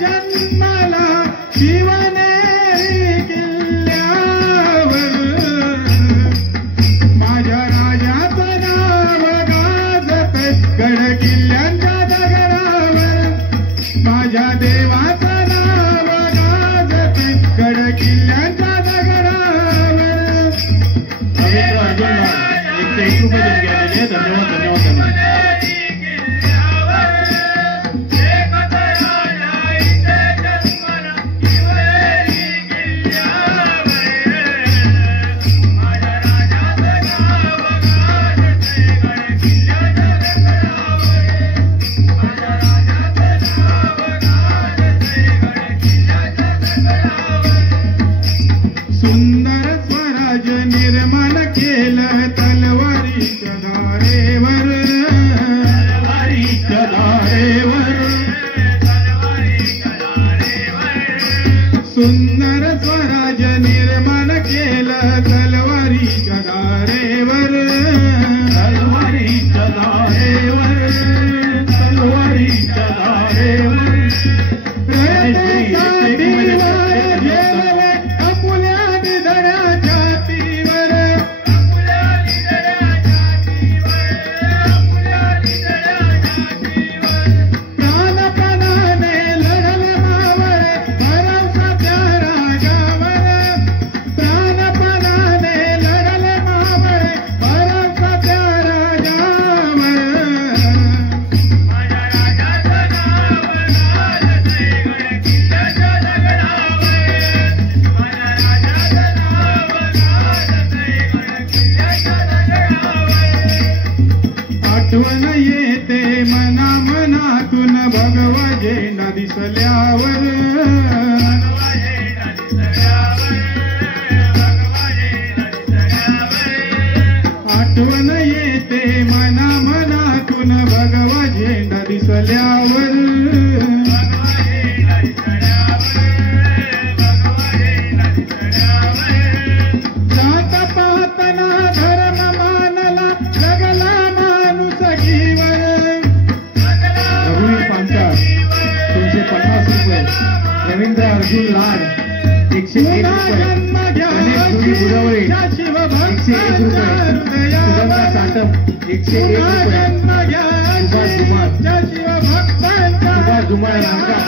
जन्मला शिवनेरी किल्ल्यावर माझ्या राजाचं नाव गाजते गड किल्ल्यांच्या दगडावर माझ्या देवाचं नाव गाजते गड किल्ल्यांच्या दगडावर. एक रुपये गेलेले. धन्यवाद धन्यवाद धन्यवाद. सुंदर स्वराज निर्माण केलं तलवारीच्या धारेवर तलवारीच्या धारेवर सुंदर स्वराज निर्माण केलं तलवारीच्या धारेवर तलवारीच्या धारेवर तलवारीच्या धारेवर. आठवण येते मना मनातून भगवा झेंडा दिसल्यावर आठवण येते मना मनातून भगवा झेंडा दिसल्यावर जात पाहताना धर्म मानला जगला रवींद्र अर्जुन लाड 101 रुपये. गणेश जोडी बुडवळे 101 रुपये. सुगंधा साटप 101 रुपये. सुभाष धुमाळ रांगा